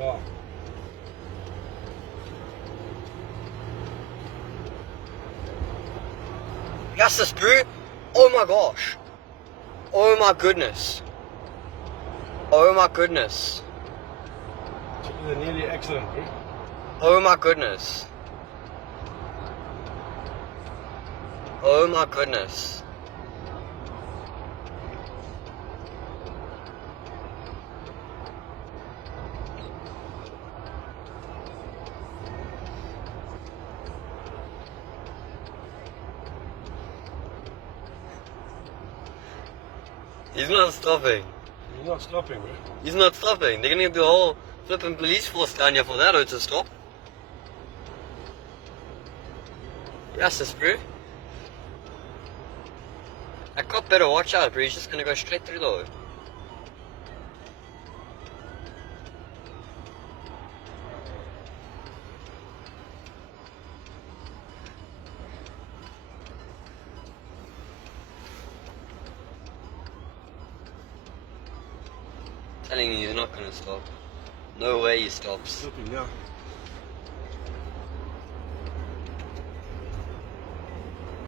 Yeah. Justice, bro. Oh my gosh. Oh my goodness. Oh my goodness. It was a nearly accident, bro. Oh my goodness. Oh my goodness. He's not stopping. He's not stopping, bro. He's not stopping. They're gonna get the whole flipping police force down here for that or to stop. Justice, bro. That cop better watch out, bro. He's just gonna go straight through though. Telling you he's not gonna stop. No way he stops. Stopping now.